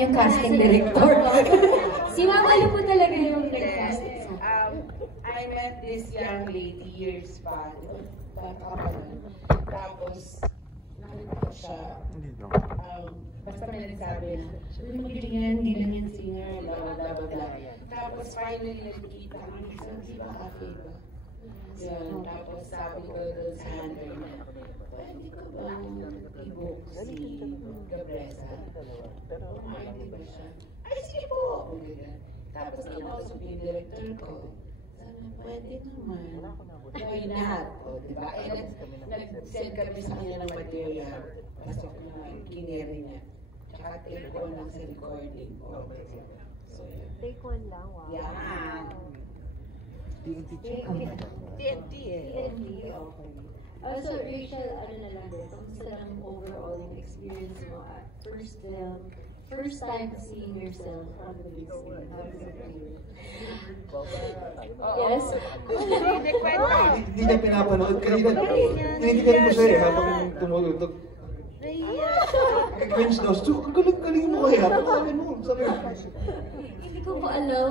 naman yung casting director. Si Mama Lu po talaga yung nag-casting sa I met this young lady years back. Tapos, nakita ko siya. Basta may nagsabi na, magaling yan, hindi lang yan singer, blah, blah, blah, blah. Tapos finally, nagkita kami sa Viva Cafe ba? Yun, tapos sabi ko doon sa handler na, pwede ko ba i-book si Gabresa? Hindi ba siya? Ay, sige po! Tapos kinausap yung director ko. Sabi, pwede naman. Why not? O, diba? Eh, nag-send kami sa kanya ng material. Pasok na kineri niya. Tsaka take one lang sa recording. So, yun. Take one lang, wow. Yeah. TNT eh. TNT, okay. Also, Rachel, ano na lang din, kamusta lang overall yung experience mo at first film, first time seeing yourself on the big screen? How does it feel? Yes? Hindi niya pinapanood. Naiintindihan ko siya eh, habang tumutugtog. Cringe daw. Ang galing mo kaya. Pagkakalin mo. Sabi ko. Hindi ko po alam.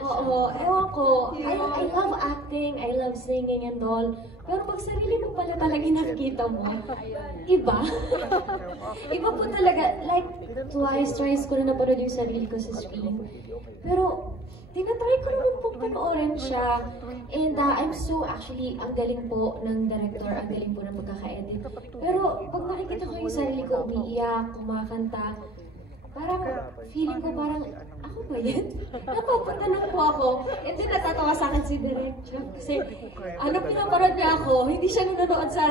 Oo, ewan ko. I love acting, I love singing and all. Pero pag sarili mo pala talaga nakikita mo, iba. Iba po talaga. Like, twice ko na napanood yung sarili ko sa screen. Pero, tinatry ko naman po panoorin siya. And I'm so actually, ang galing po ng director, ang galing po ng pagkaka-edit. Pero pag nakikita ko yung sarili ko, umiiyak, kumakanta, parang feeling ko parang, ako ba yan? Napapatanong po ako. And then natatawa sa akin si director. Kasi, pinaparod niya ako, hindi siya nanonood sa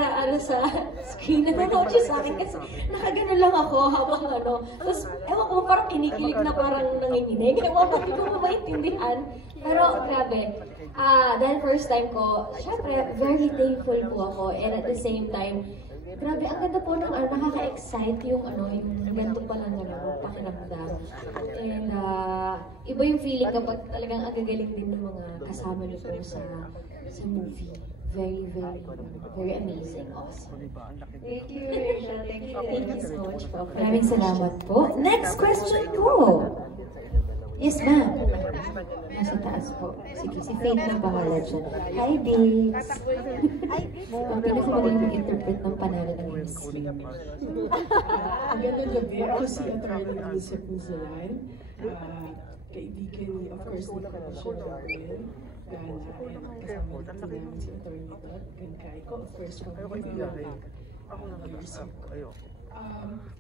screen. Nanonood siya sa akin kasi nakaganon lang ako habang Tapos, ewan ko, parang kinikilig na parang nanginginig. Ewan ko, hindi ko maintindihan. Pero, grabe. Dahil first time ko, syempre, very thankful po ako. And at the same time, grabe, ang ganda po ng nakaka-excite yung yung ganito pa lang pakiramdam. And iba yung feeling kapag talagang ang gagaling din ng mga kasama niyo po sa movie. Very, very, very amazing. Awesome. Thank you, Rachel. Thank you so much po. Maraming salamat po. Next question po. Yes, ma'am. Nasa taas po. Sige, si Faith na bahala dyan. Hi, babes. Ang pinakamagaling mag-interpret ng panalo ng Miss Queen. Magandang gabi. Ako si Attorney Lisa Puzalan. Kaibigan ni, of course, ni Commissioner Gawin. Kasama namin si Attorney Dot. Gankay ko, of course, from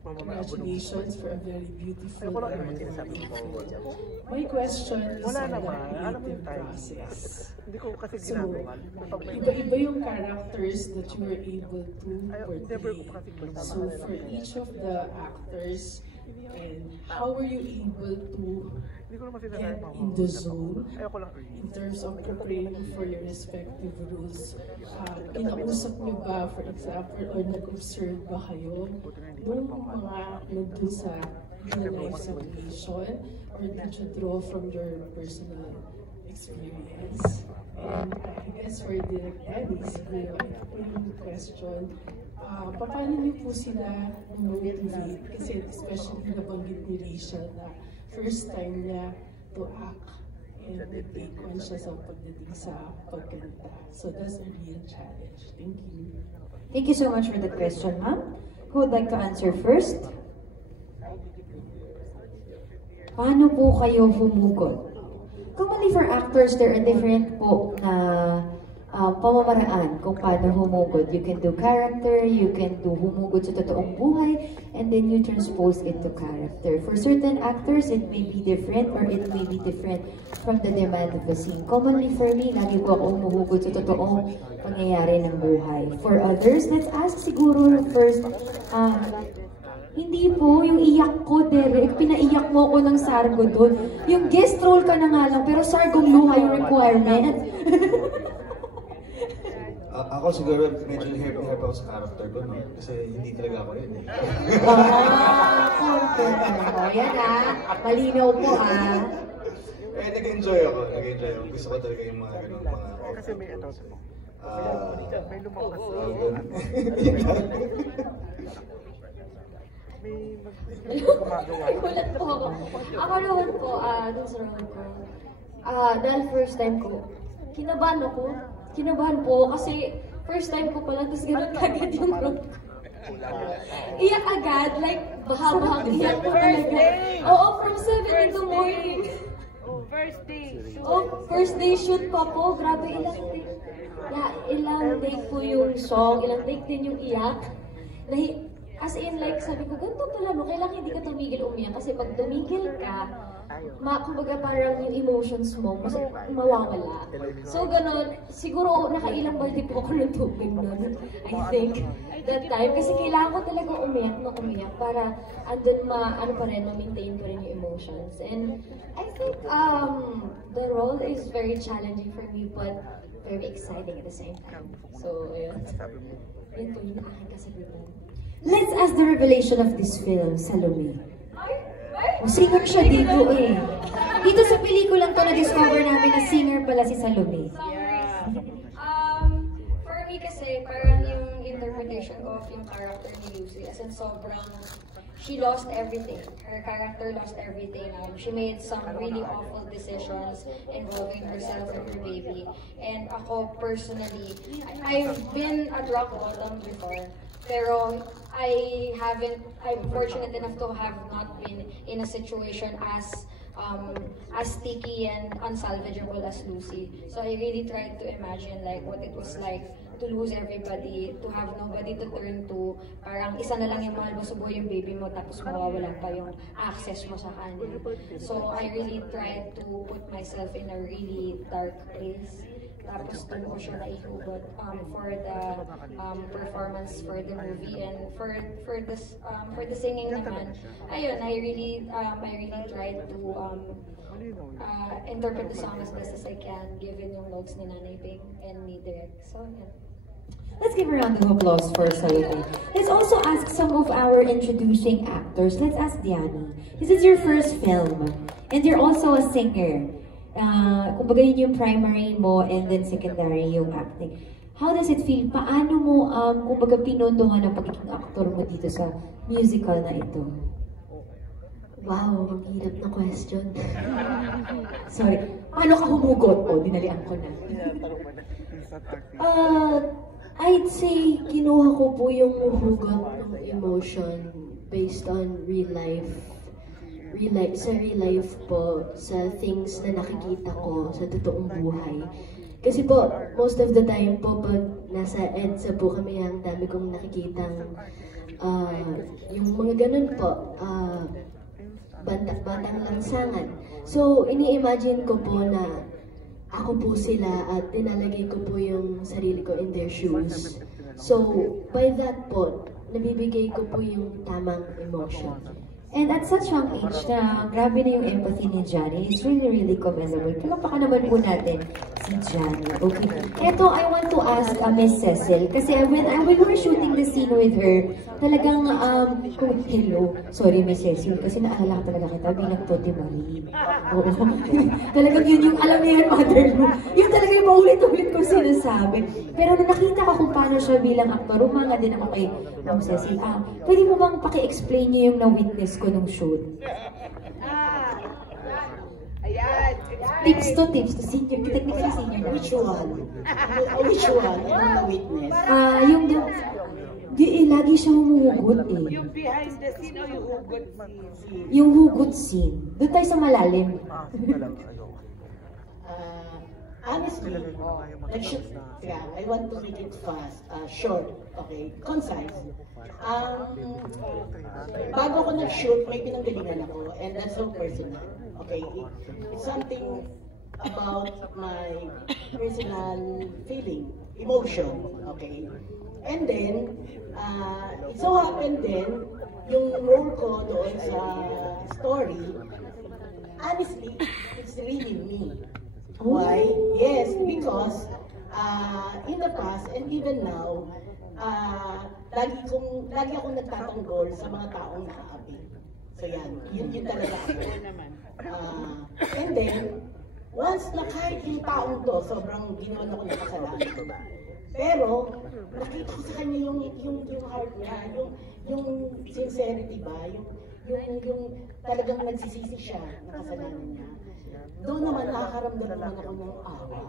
congratulations for a very beautiful My question is on the creative process. So, iba-iba yung characters that you were able to portray. So, for each of the actors, and how were you able to get in the zone in terms of preparing for your respective roles? Kinausap niyo ba, for example, or nag-observe ba kayo nung mga nandun sa real life situation, or did you draw from your personal experience? And I guess for Direct Danny, siguro yung question, paano niyo po sila motivate? Kasi especially nabanggit ni Rachel na first time niya to act and nag-take on siya sa pagdating sa pagkanta. So that's a real challenge. Thank you. Thank you so much for the question, ma'am. Who would like to answer first? Paano po kayo humugot? Commonly for actors, there are different po na pamamaraan kung paano humugod. You can do character, you can do humugod sa totoong buhay, and then you transpose it to character. For certain actors, it may be different or it may be different from the demand of the scene. Commonly for me, lagi po ako humuhugod sa totoong pangyayari ng buhay. For others, let's ask siguro first, hindi po, yung iyak ko, Derek, pinaiyak mo ako ng Sargo doon. Yung guest role ka na nga lang, pero Sargong luha yung requirement. Ako siguro medyo happy ako sa character ko, no? Kasi hindi talaga ako yun eh. Yan malinaw po Nag-enjoy ako. Gusto ko talaga yung mga ganun, mga... Kasi may ito sa mo. May lumakas. Nagulat po ako. Ako naman po, dun sa role ko, dahil first time ko, kinabahan po kasi first time ko pala, tapos ganun kagad yung role ko. Iyak agad, like, bahang iyak po talaga. Oo, from 7 in the morning. First day shoot pa po, grabe, ilang take po yung song, ilang take din yung iyak. As in, like, sabi ko, ganito pala, no? Kailangan hindi ka tumigil umiyak kasi pag tumigil ka, kumbaga parang yung emotions mo, mas mawawala. So, ganun, siguro nakailang balde po ako ng tubig nun, I think, that time. Kasi kailangan ko talaga umiyak para andun ma-maintain pa rin yung emotions. And I think the role is very challenging for me, but very exciting at the same time. So, yun. Yun po yung aking kasagutan. Let's ask the revelation of this film, Salome. Singer siya dito eh. Dito sa pelikulang to na-discover namin na singer pala si Salome. For me kasi, parang yung interpretation of yung character ni Lucy, as in sobrang, she lost everything. Her character lost everything. She made some really awful decisions involving herself and her baby. And ako personally, I've been at rock bottom before. Pero I'm fortunate enough to have not been in a situation as sticky and unsalvageable as Lucy. So I really tried to imagine like what it was like to lose everybody, to have nobody to turn to. Parang isa na lang yung mahal mo sa buhay yung baby mo, tapos mawawala pa yung access mo sa kanya. So I really tried to put myself in a really dark place. Tapos doon ko siya naihugot for the performance for the movie and for the singing naman. Ayun, I really tried to interpret the song as best as I can given yung notes ni Nanay Ping and ni Direk. So, yeah. Let's give a round of applause for Salome. Let's also ask some of our introducing actors. Let's ask Diani. This is your first film and you're also a singer. Kumbaga yun yung primary mo and then secondary yung acting. How does it feel? Paano mo, kumbaga pinondohan ang pagiging actor mo dito sa musical na ito? Wow, ang hirap na question. Sorry, paano ka humugot? O, dinalian ko na. I'd say kinuha ko po yung hugot ng emotion based on real life po, sa things na nakikita ko sa totoong buhay. Kasi po, most of the time po, pag nasa EDSA po kami, ang dami kong nakikitang yung mga ganun po, batang langsangan. So, ini-imagine ko po na ako po sila at tinalagay ko po yung sarili ko in their shoes. So, by that po, nabibigay ko po yung tamang emotion. And at such young age na grabe na yung empathy ni Johnny, it's really, really commendable. Palakpakan naman po natin si Johnny. Okay. Eto, I want to ask Miss Cecil, kasi when we were shooting the scene with her, talagang, hello, sorry Miss Cecil, kasi naalala ka talaga kita bilang Toti Marie. Oo. Talagang yun yung, alam niyo yun, mother mo. Yun talaga yung maulit-ulit ko sinasabi. Pero nung nakita ko kung paano siya bilang aktor, umanga din ako kay Ma'am Cecil. Pwede mo bang paki-explain niyo yung na-witness ko nung shoot? Tips to senior, technically senior na. Which one? Which one? Yung witness? Lagi siya humuhugot eh. Yung behind the scene o yung hugot scene? Yung hugot scene. Doon tayo sa malalim. Honestly, I want to make it fast, short, okay, concise. Bago ako nag-shoot, may pinanggalingan ako, and that's so personal, okay? It's something about my personal feeling, emotion, okay? And then, it so happened then, yung role ko doon sa story, honestly, it's really me. Why? Yes, because in the past and even now, lagi akong nagtatanggol sa mga taong nakaapi. So yun talaga ako. And then, once na kahit yung taong to, sobrang ginawa ko ng kasalanan. Pero, nakita ko sa kanya yung heart niya, yung sincerity ba, yung talagang nagsisisi siya na kasalanan niya. Doon naman nakakaramdam naman ako ng awa.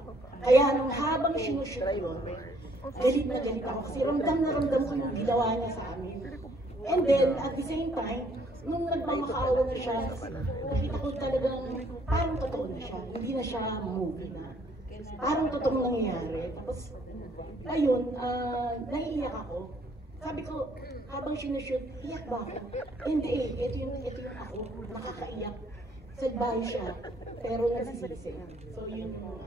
Kaya nung habang sinushoot yun, galit na galit ako kasi ramdam na ramdam ko yung ginawa niya sa amin. And then, at the same time, nung nagmamakaawa na siya, nakita ko talagang parang totoo na siya. Hindi na siya movie na. Parang totoong nangyayari. Tapos, ayun, naiiyak ako. Sabi ko, habang sinushoot, iyak ba ako? Hindi eh, ito yung ako, nakakaiyak. Salbahe siya, pero nagsisisi. So yun yung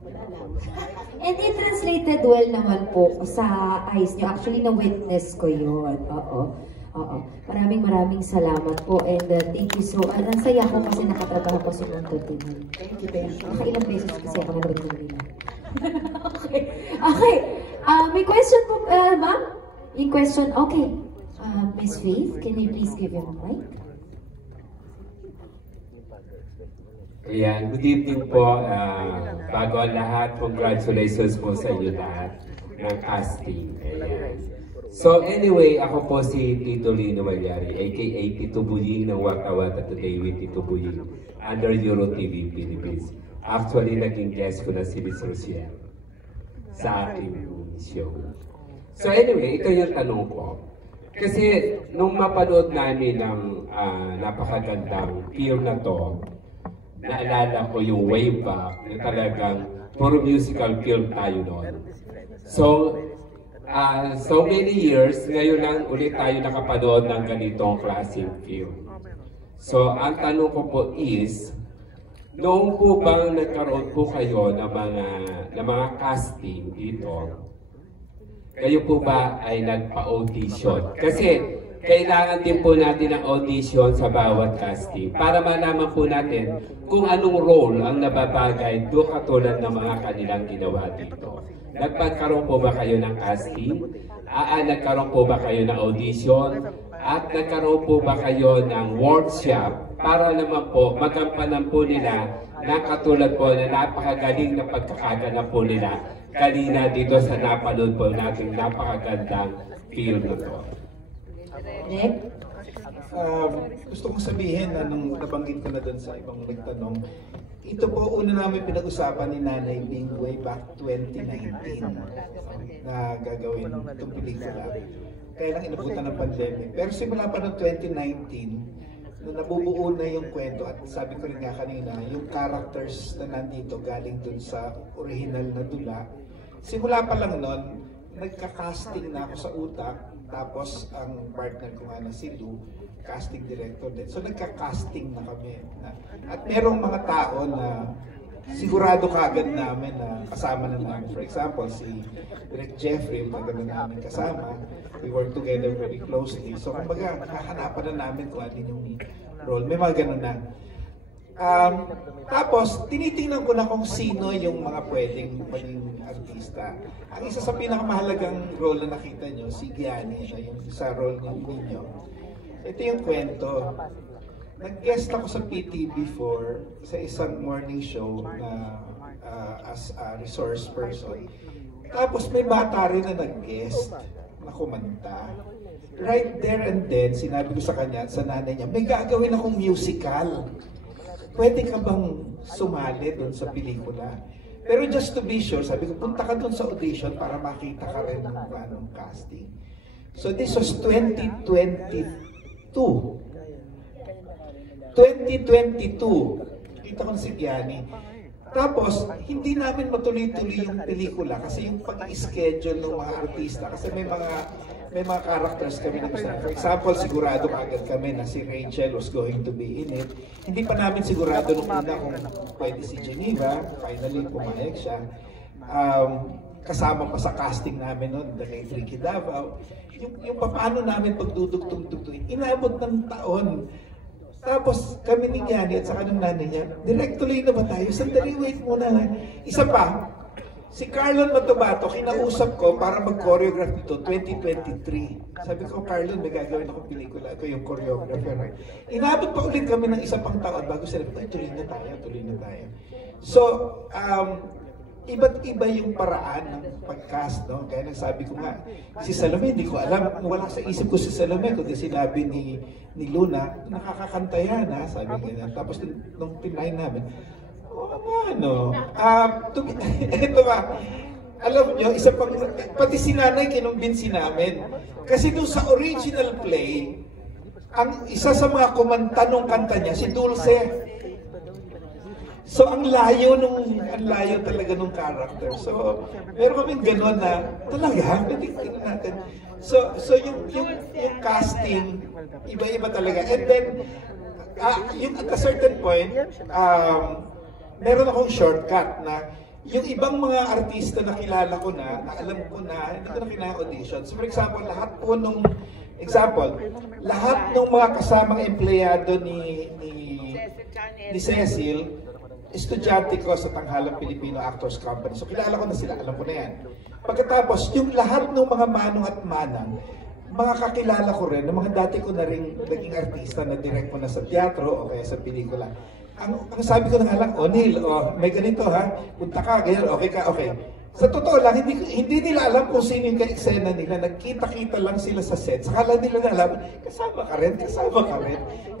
wala lang. And it translated well naman po sa eyes niyo. Actually, na-witness ko yun. Oo. Maraming salamat po. And thank you so much. Ang saya ko kasi nakatrabaho ko sa Mundo TV. Thank you, thank you. Nakailang beses kasi ako nanood ng nila. Okay. May question po, ma'am? Yung question, okay. Miss Faith, can you please give him a mic? Ayan, good evening po. Bago ang lahat, congratulations po sa inyo lahat ng casting. Ayan. So anyway, ako po si Tito Lino Malyari, aka Tito Buying ng Wata-Wata Today with Tito Buying under Euro TV Philippines. Actually, naging guest ko na si Miss Rochelle sa ating show. So anyway, ito yung tanong ko. Kasi nung mapanood namin ng napakagandang film na to, naalala ko yung way back na talagang puro musical film tayo noon. So many years, ngayon lang ulit tayo nakapanood ng ganitong klaseng film. So, ang tanong ko po is, noong po bang nagkaroon po kayo ng mga casting dito, kayo po ba ay nagpa-audition? Kasi, kailangan din po natin ng audition sa bawat casting para malaman po natin kung anong role ang nababagay do katulad ng mga kanilang ginawa dito. Nagpagkaroon po ba kayo ng casting? Nagkaroon po ba kayo ng audition? At nagkaroon po ba kayo ng workshop para naman po magampanan po nila na katulad po na napakagaling na pagkakaganap po nila kanina dito sa napanood po nating napakagandang film na to. Nick? Gusto kong sabihin na nung nabanggit ko na doon sa ibang nagtanong, ito po una namin pinag-usapan ni Nanay Bing way back 2019 na gagawin itong pelikula. Kaya lang inabutan ng pandemic. Pero simula pa noong 2019, na nabubuo na yung kwento at sabi ko rin nga kanina, yung characters na nandito galing dun sa original na dula. Simula pa lang noon, nagka-casting na ako sa utak. Tapos ang partner ko nga na si Lou, casting director din. So nagka-casting na kami. At merong mga tao na sigurado kagad namin na kasama na namin. For example, si Direk Jeffrey, tagal na namin kasama. We work together very closely. So kumbaga, nakahanapan na namin kung ano yung role. May mga ganun na. Tapos, tinitingnan ko na kung sino yung mga pwedeng maging artista. Ang isa sa pinakamahalagang role na nakita nyo, si Gianni, yung sa role ninyo. Ito yung kwento. Nag-guest ako sa PTV4 sa isang morning show na as a resource person. Tapos may bata rin na nag-guest na kumanta. Right there and then, sinabi ko sa kanya at sa nanay niya, may gagawin akong musical. Pwede ka bang sumali doon sa pelikula? Pero just to be sure, sabi ko, punta ka doon sa audition para makita ka rin ng anong casting. So this was 2022. 2022, kita ko si Gianni. Tapos, hindi namin matuloy-tuloy yung pelikula kasi yung pag-schedule ng mga artista, kasi may mga characters kami na gusto. For example, sigurado kagad kami na si Rachel was going to be in it. Hindi pa namin sigurado nung una kung pwede si Geneva. Finally, pumayag siya. Kasama pa sa casting namin noon, kay Ricky Davao. Yung paano namin pagdudugtong-dugtong, inabot ng taon. Tapos kami ni Gianni at saka ng nanay niya, direct tuloy na ba tayo? Sandali, wait muna. Isa pa, si Carlon Matobato, kinausap ko para mag-choreograph ito 2023. Sabi ko, Carlon, may gagawin akong pelikula. Ito yung choreographer. Inabot pa ulit kami ng isa pang taon bago sila, tuloy na tayo. So, iba't iba yung paraan ng pag-cast, no? Kaya nagsabi ko nga, si Salome, hindi ko alam, wala sa isip ko si Salome, kundi sinabi ni Luna, nakakakanta yan, ha? Sabi ganyan. Tapos nung tinry namin, ito ba, alam nyo, isa pang, pati si nanay kinumbinsi namin. Kasi doon sa original play, ang isa sa mga kumanta nung kanta niya, si Dulce. So ang layo talaga nung character. So meron kaming gano'n na talaga, tingnan natin. So yung casting, iba-iba talaga. And then yung at a certain point, meron akong shortcut na yung ibang mga artista na kilala ko na alam ko na, hindi ko na kina-audition. So for example, lahat ng mga kasamang empleyado ni Cecil, estudyante ko sa Tanghalang Filipino Actors Company. So kilala ko na sila, alam ko na yan. Pagkatapos, yung lahat ng mga manong at manang, mga kakilala ko rin, ng mga dati ko na rin naging artista na direct ko na sa teatro o kaya sa pelikula. Ang sabi ko na nga lang, Neil, may ganito ha, punta ka, ganyan, okay ka, okay. Sa totoo lang, hindi nila alam kung sino yung ka-eksena nila. Nagkita-kita lang sila sa set. Saka lang nila na alam, kasama ka rin.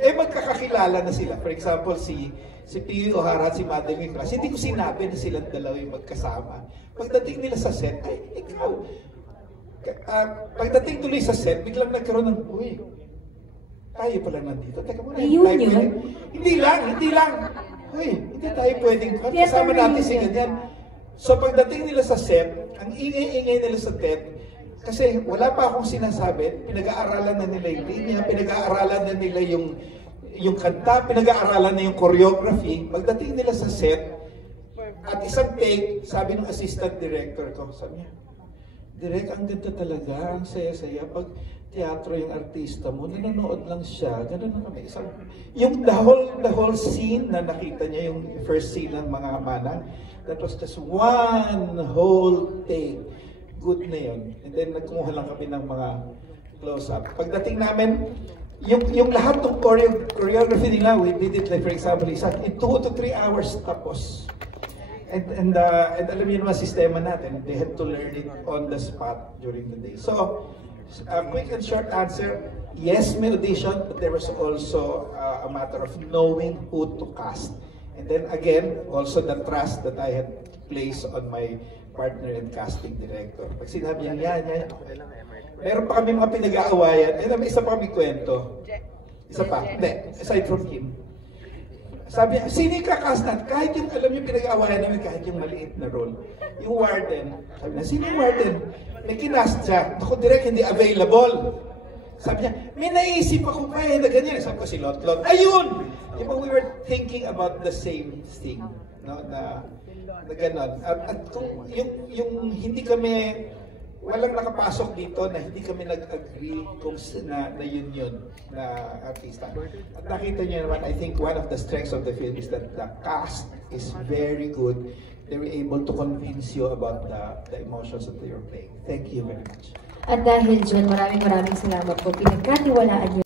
Magkakakilala na sila. For example, si Pio O'Hara at si Madeline Crash, hindi ko sinabi na silang dalawa yung magkasama. Pagdating nila sa set, ay, ikaw. Pagdating tuloy sa set, biglang nagkaroon ng, uy, tayo pala nandito. Teka muna, hindi lang. Uy, hindi tayo pwedeng, kasama natin si ganyan. So pagdating nila sa set, ang ingay-ingay nila sa set, kasi wala pa akong sinasabi, pinag-aaralan na nila yung linya, pinag-aaralan na nila yung kanta, pinag-aaralan na yung choreography. Pagdating nila sa set, at isang take, sabi ng assistant director ko, sabi niya, Direk, ang ganda talaga, ang saya-saya. Pag teatro yung artista mo, nanonood lang siya, gano'n na kami. Yung the whole scene na nakita niya, yung first scene ng mga manang, that was just one whole take. Good na yun. And then nagkumuha lang kami ng mga close-up. Pagdating namin, yung lahat ng choreography nila, we did it like, for example, in 2 to 3 hours tapos. And alam niyo naman sistema natin, they had to learn it on the spot during the day. So, a quick and short answer, yes, may audition, but there was also a matter of knowing who to cast. And then again, also the trust that I had placed on my partner and casting director. Pag sinabi niya, yan. Meron pa kami mga pinag-aawayan. May isa pa kami kwento. Isa pa. Hindi, aside from him. Sabi niya, sino yung kakast natin? Kahit yung, alam niyo, pinag-aawayan namin, kahit yung maliit na role. Yung warden. Sabi niya, sino yung warden? May kinast siya. Ako direct, hindi available. Sabi niya, may naisip ako pa na ganyan. Sabi ko si Lot. Ayun! We were thinking about the same thing. No? Na gano'n. At kung yung hindi kami, walang nakapasok dito na hindi kami nag-agree kung na yun na artista. At nakita niyo naman, I think one of the strengths of the film is that the cast is very good. They were able to convince you about the emotions that they were playing. Thank you very much. At dahil dyan, maraming salamat po. Pinagkatiwalaan niyo